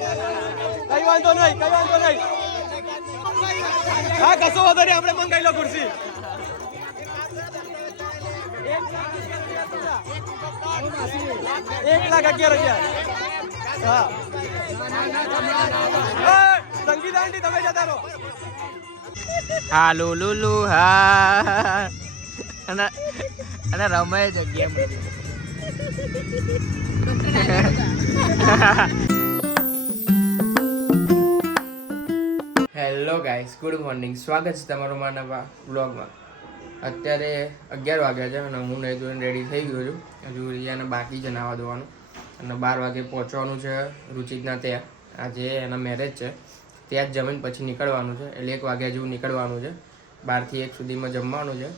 કઈ વાંધો નહીં. હા કશો વાંધો નહીં, આપણે મંગાઈ લો ખુરશી. 1,11,000. હા સંગીત આંટી તમે જતા રહો. હા લુલુ હા અને રમે જગ્યા હેલો ગાઈસ, ગુડ મોર્નિંગ. સ્વાગત છે તમારું મારા નવા વ્લોગમાં. અત્યારે 11 વાગ્યા છે અને હું નહીં ધોઈને રેડી થઈ ગયો છું. હજુ રિયાને બાકી છે નાવા ધોવાનું અને 12 વાગે પહોંચવાનું છે રુચિતના ત્યાં. આજે એના મેરેજ છે, ત્યાં જ જમીન પછી નીકળવાનું છે. એટલે 1 વાગ્યા જેવું નીકળવાનું છે. 12 થી 1 સુધીમાં જમવાનું છે.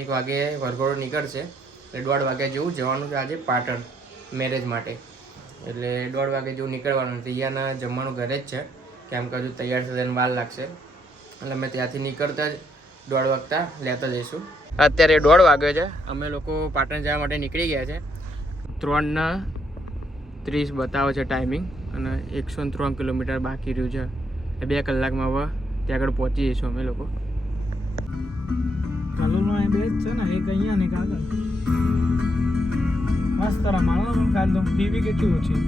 1 વાગે વરઘોડો નીકળશે એટલે 1:30 વાગ્યા જેવું જવાનું છે આજે પાટણ મેરેજ માટે. એટલે 1:30 વાગે જેવું નીકળવાનું. રિયાના જમવાનું ઘરે જ છે, કેમ કે હજુ તૈયાર થઈને વાર લાગશે. એટલે અમે ત્યાંથી નીકળતા જ 1:30 વાગતા લેતા જઈશું. અત્યારે 1:30 વાગ્યો છે. અમે લોકો પાટણ જવા માટે નીકળી ગયા છે. 3:30 બતાવે છે ટાઈમિંગ અને 103 કિલોમીટર બાકી રહ્યું છે. 2 કલાકમાં હવે ત્યાં આગળ પહોંચી જઈશું અમે લોકો. કલોલનો એ બે જ છે ને, એક અહીંયા ને એક આગળ. મસ્ત રમાડો પણ કાલ તો ટીવી કેટલી ઓછી.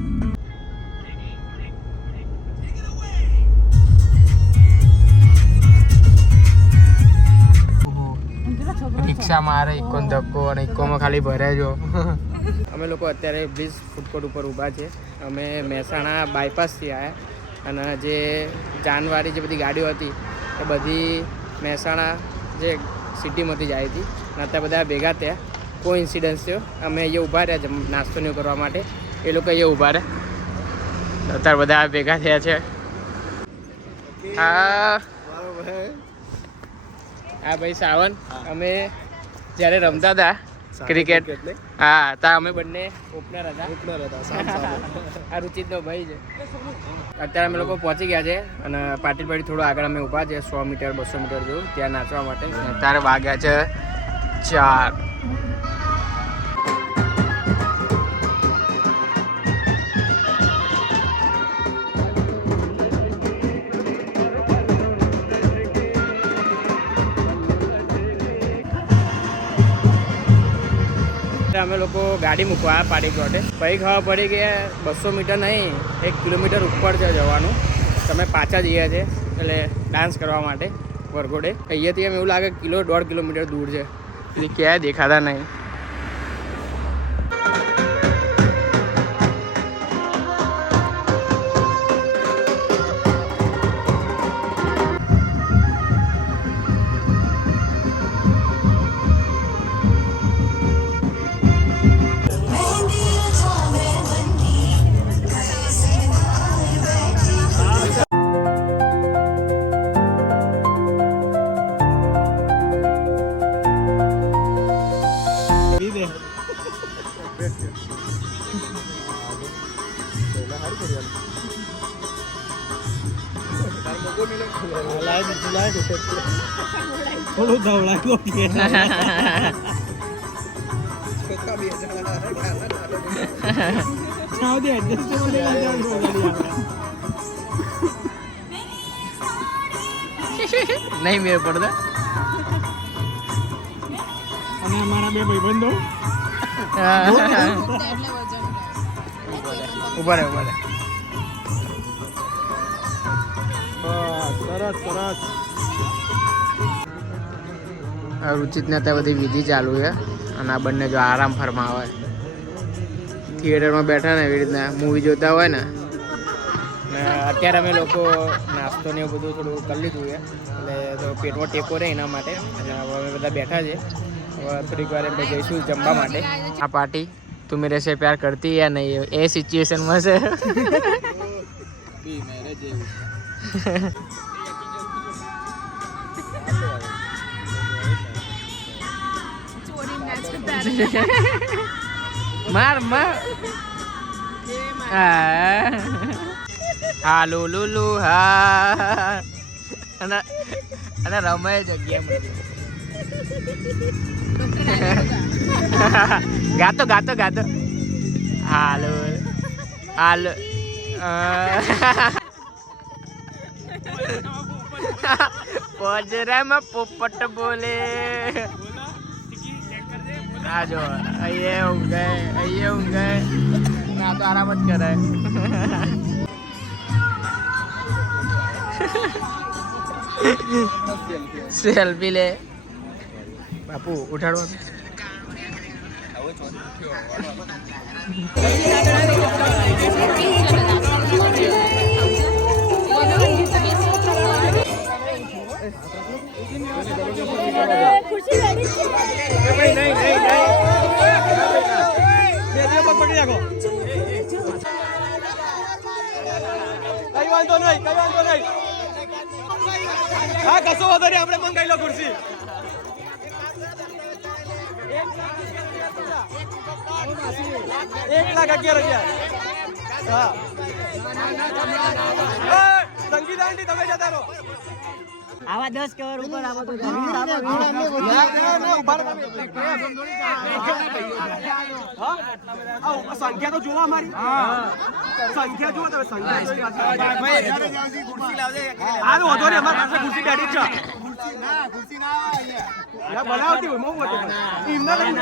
રિક્ષા મારે ઇકોન ધક્કો અને ઇકોમાં ખાલી ભરે જો. અમે લોકો અત્યારે બ્રિજ ફૂડકોર્ટ ઉપર ઊભા છે. અમે મહેસાણા બાયપાસથી આવ્યા અને જે જાનવારી જે બધી ગાડીઓ હતી એ બધી મહેસાણા જે સિટીમાંથી જાય હતી અને અત્યારે બધા ભેગા થયા. કોઈ ઇન્સિડન્સ થયો. અમે અહીંયા ઊભા રહ્યા છે નાસ્તો નહીં કરવા માટે. એ લોકો અહીંયા ઊભા રહ્યા. અત્યારે બધા ભેગા થયા છે. હા ભાઈ સાવન. અમે જ્યારે રમતા હતા ક્રિકેટ, હા ત્યાં અમે બંને ઓપનર હતા. આ રુચિતનો ભાઈ છે. અત્યારે અમે લોકો પહોંચી ગયા છે અને પાટીલ પાટી થોડું આગળ અમે ઊભા છે 100 મીટર 200 મીટર જેવું ત્યાં નાચવા માટે. અત્યારે વાગ્યા છે 4. અમે લોકો ગાડી મૂકવા પાડી પ્લોટે. પછી ખબર પડી કે 200 મીટર નહીં 1 કિલોમીટર ઉપર છે જવાનું. તમે પાછા જઈએ છે એટલે ડાન્સ કરવા માટે વરઘોડે. અહીંયાથી એમ એવું લાગે 1.5 કિલોમીટર દૂર છે. એટલે ક્યાંય દેખાતા નહીં. થોડું ધવળાયો કે સાવ દે એડજસ્ટ કરી નહીં મેળ પડતો. અને અમારા બે ભાઈબંધો ઉભા રહે ઉભા રહે. સરસ સરસ. રુચિતને ત્યાં બધી વિધિ ચાલુ છે અને આ બંને જો આરામ ફરમાવે. થિયેટરમાં બેઠા ને એવી રીતના મૂવી જોતા હોય ને. અત્યારે અમે લોકો નાસ્તો ને એવું બધું થોડું કરી લીધું છે એટલે તો પેટમાં ટેકો રહે એના માટે. અને હવે અમે બધા બેઠા છે. હવે થોડીક વાર એમ જઈશું જમવા માટે. આ પાર્ટી તું મેરે સે પ્યાર કરતી યા નહીં એ સિચ્યુએશનમાં છે. માર માર હા લુલુ હા અને રમે જગ્યા ગાતો ગાતો ગાતો હાલો હાલો પોજરામાં પોપટ બોલે. આ જો અહીંયા ઊંઘે, અહીંયા ઊંઘે. આ તો આરામ જ કરે. સેલ્ફી લે બાપુ ઉઠાડવા. કઈ વાંધો નહીં. હા કશો વાંધો નહીં, આપણે મંગાઈ લો ખુરશી. ₹1,11,000. હા સંગીત આંટી તમે જતા રહો. આવા 10 કવર ઉપર આવા તો સંખ્યા તો જોવા અમારી. સંખ્યા જુઓ તમે. સંખ્યા વધો ને અમારી પાસે ખુરશી બેઠી છે. બનાવતી હોય બહુ વધુ. એમના લઈને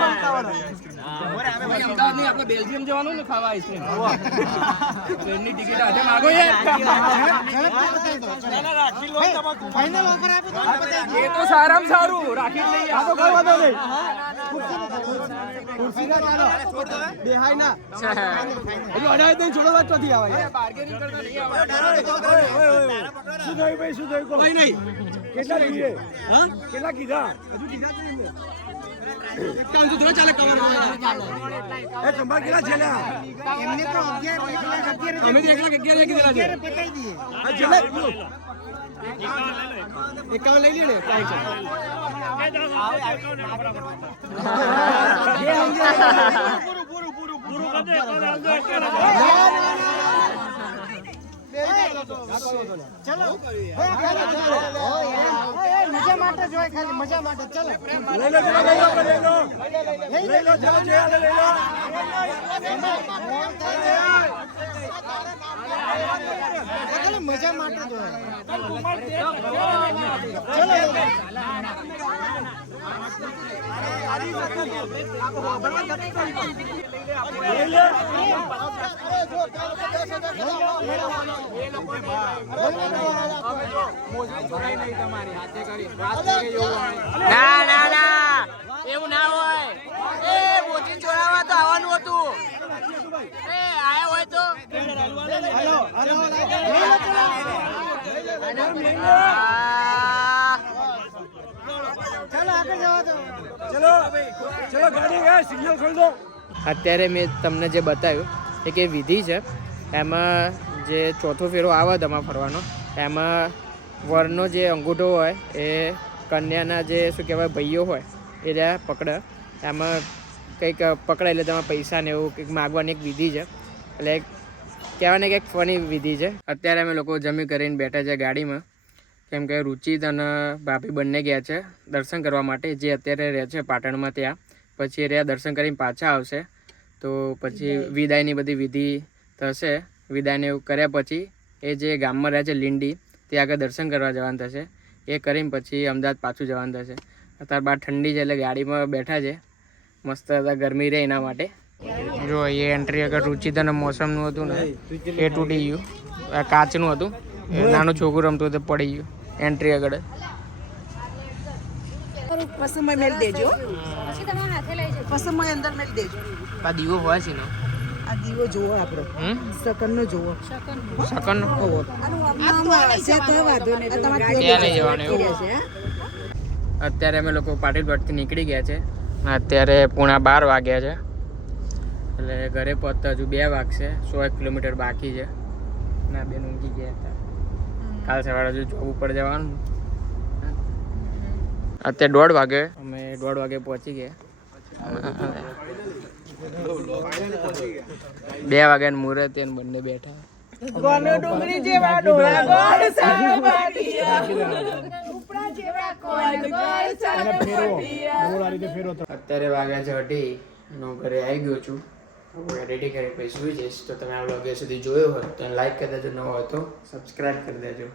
આપણે બેલ્જિયમ જવાનું ને ખાવા આઈસ્ક્રીમ. ટ્રેનની ટિકિટ આજે માગો યાર. ફાઇનલ ઓફર આપ્યો એ તો સારામાં સારું રાખી લઈએ. આ તો કોઈ વાંધો નહીં. ખુરશી ના ચાલો બેહાય ના. હજુ અડાય નહીં છોડો વાત નથી આવે. બાર્ગેનિંગ કરતા નહીં આવે. શું થયું ભાઈ, શું થયું? કોઈ નહીં. કેટલા કીધે? હા કેટલા કીધા? હજુ કીધા જ નહીં. ચાલે કવર એ ચંબા કેટલા છે? એમને તો 11 અમે તો 1,11,000 કીધેલા છે. પતાઈ દઈએ. આ છેલ્લે 51 લઈ લે ને. મજા માટે જોય, ખાલી મજા માટે. ચલો મજા માટે જોય. ના એવું ના હોય. એ મોતી ચોરાવા તો આવવાનું હતું. એ આયા હોય તો અત્યારે મેં તમને જે બતાવ્યું એ કે વિધિ છે. એમાં જે ચોથો ફેરો આવે તમારે ફરવાનો, એમાં વરનો જે અંગૂઠો હોય એ કન્યાના જે શું કહેવાય ભાઈઓ હોય એ રહ્યા પકડે. એમાં કંઈક પકડાય એટલે તમારે પૈસા ને એવું કંઈક માગવાની એક વિધિ છે. એટલે કહેવાને કે એક ફની વિધિ છે. અત્યારે અમે લોકો જમી કરીને બેઠા છે ગાડીમાં, કેમ કે રુચિત અને ભાભી બંને ગયા છે દર્શન કરવા માટે, જે અત્યારે રહે છે પાટણમાં. ત્યાં પછી રહ્યા દર્શન કરીને પાછા આવશે. તો પછી વિદાયની બધી વિધિ થશે. વિદાયને એવું કર્યા પછી એ જે ગામમાં રહે છે લીંડી, ત્યાં આગળ દર્શન કરવા જવાનું થશે. એ કરીને પછી અમદાવાદ પાછું જવાનું થશે. અત્યારે બહાર ઠંડી છે એટલે ગાડીમાં બેઠા છે. મસ્ત હતા, ગરમી રહે એના માટે. જો એ એન્ટ્રી આગળ રુચિત અને મોસમનું હતું ને એ તૂટી ગયું. કાચનું હતું, નાનું છોકરું રમતું હતું, પડી ગયું એન્ટ્રી આગળ. પસંદમાં મેળ દેજો. પસંદમાં અંદર મેળ દેજો. આ દીવો હોય છે ને, આ દીવો જોવો આપણો. સકનનો જોવો. શકન ક્યાં લઈ જવાનું એવું? અત્યારે અમે લોકો પાટીલપટથી નીકળી ગયા છે. અત્યારે 11:30 વાગ્યા છે. એટલે ઘરે પહોંચતા હજુ 2 વાગશે. 100 કિલોમીટર બાકી છે. ના બેન ઊંઘી ગયા હતા. કાલ સવારે હજુ જોબ ઉપર જવાનું. અત્યારે 1:30 વાગે, અમે 1:30 વાગે પહોંચી ગયા. 2 વાગ્યાનું મુહૂર્ત એને બંને બેઠા. અત્યારે વાગ્યા છે 8:30. ઘરે આવી ગયો છું. હું રેડી કરી પછી સુઈ જઈશ. તો તમે આ વ્લોગ સુધી જોયો હોય તો લાઈક કરી દેજો, ન હોય તો સબસ્ક્રાઈબ કરી દેજો.